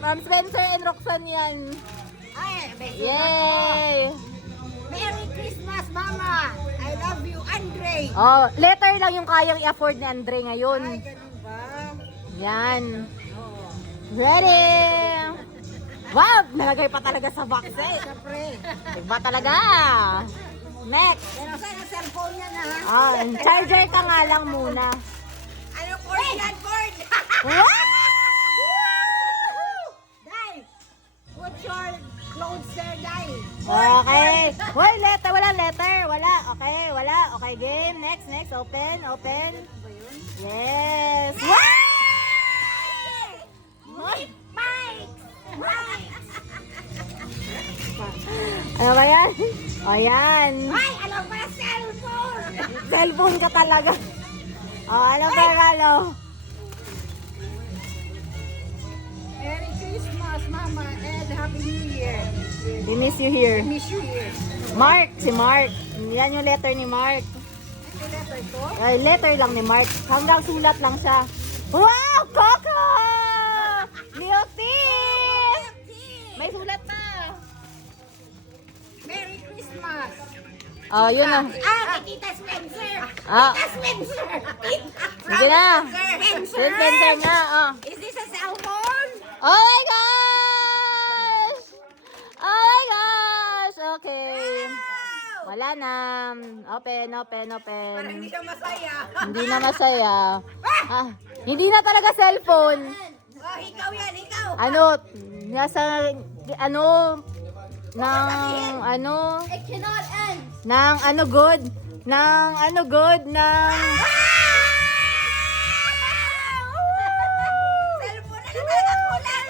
Ma'am Spencer and Roxanne yan. Ay, Yay! Merry Christmas, Mama! I love you, Andre! Oh, letter lang yung kayang i-afford ni Andre ngayon. Ay, ganun ba? Yan. Oo. Ready? Wow! Nalagay pa talaga sa box eh. Siyempre. Iba talaga. Next. Pero saan ang cellphone niya na, ha? Ah, charger ka nga lang muna. Ano cord yan, cord? What? Dai! Put your clothes there, Dai! Okay. Hoy, letter. Wala letter. Wala. Okay, wala. Okay, game. Next, next. Open, open. Yes. Wow! Hoy. Ano ba yan? O yan. Ay, alam ko na cellphone! Cellphone ka talaga. O, ano ba regalo? Merry Christmas, Mama, and Happy New Year! We miss you here. Miss you here. Mark, si Mark. Yan yung letter ni Mark. Ano letter to? Ay, letter lang ni Mark. Hanggang sulat lang siya. Wow! Coco! Leotin! May sulat pa. Merry Christmas! Oh, yun na. Ah, kay Tita Spencer! Ah, Tita Spencer! sige na. Spencer! Spencer nga. Oh. Is this a cellphone? Oh my gosh! Oh my gosh! Okay. Wala na. Open, open, open. Hindi siya masaya. Hindi na masaya. Ah, hindi na talaga cellphone. Oh, ikaw yan, ikaw! Ano, nasa, ano, ng, ano, It cannot end! ng, ano, good, ng, ano, good, ng, Cellphone na talaga kulang!